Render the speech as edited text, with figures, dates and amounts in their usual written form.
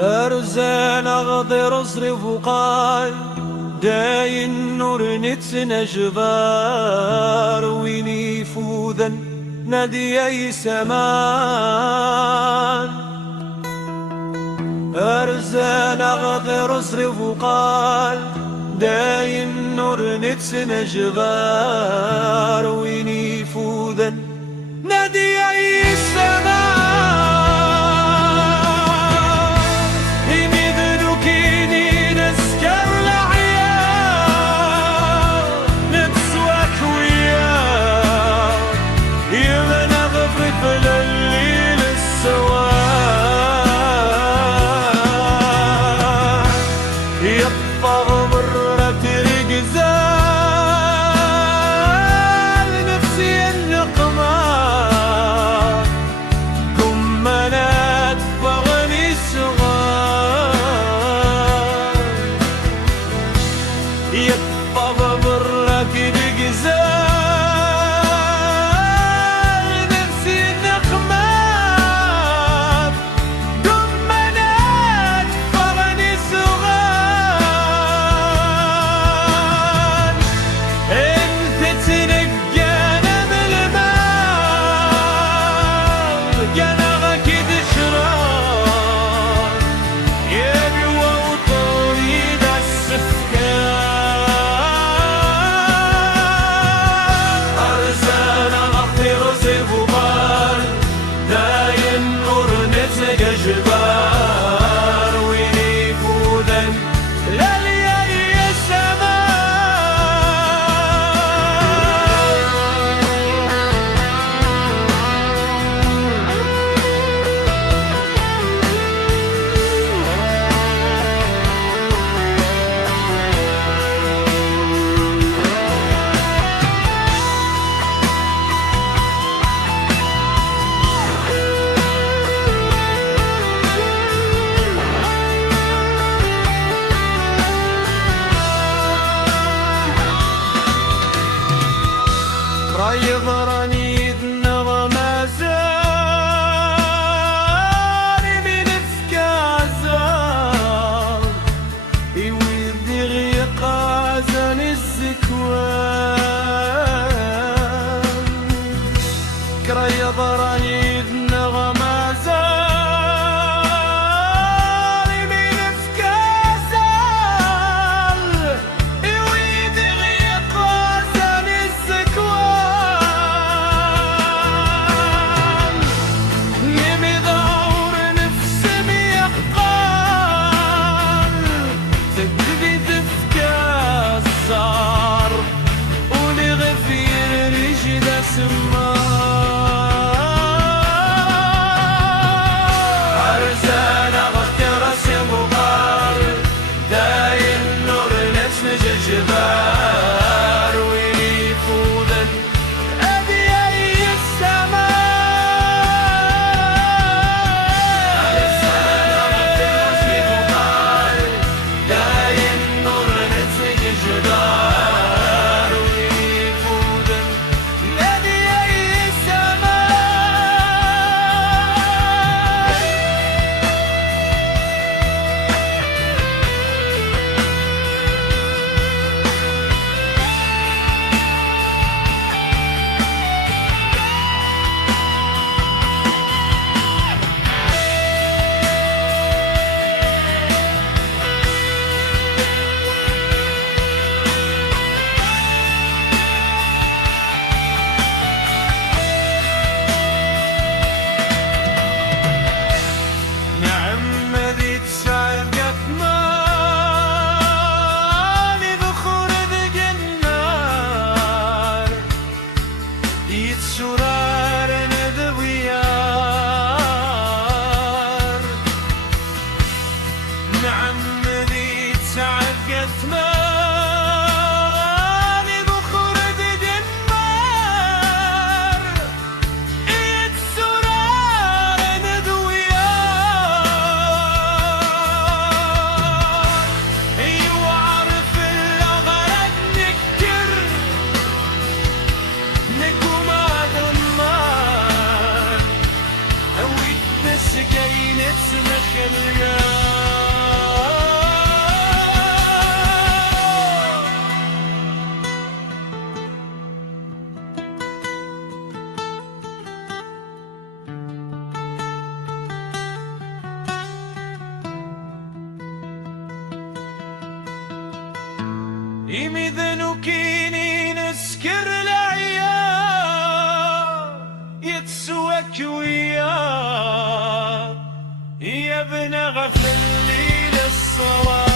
أرزان أغضر أصرف وقال داي النور نتسنى جبار ويني فوذا نادي أي سمان. أرزان أغضر أصرف وقال داي النور نتسنى جبار ويني فوذا نادي أي سمان. يضرني النغمة زاري من فكازار يودي غيقا زن الزكوان. كرا يضرني النغمة زاري من فكازار يودي غيقا زن الزكوان. أرزان أغطر سمغار داي النور نسمج جبار ويني فوذا أبي أي السماء. أرزان أغطر سمغار داي النور نسمج جبار ويني فوذا أبي أي سقينة سمخ اليوم. يميذن كيني نسكر العيال يتسوك وياه يا ابن غفل لي للصواب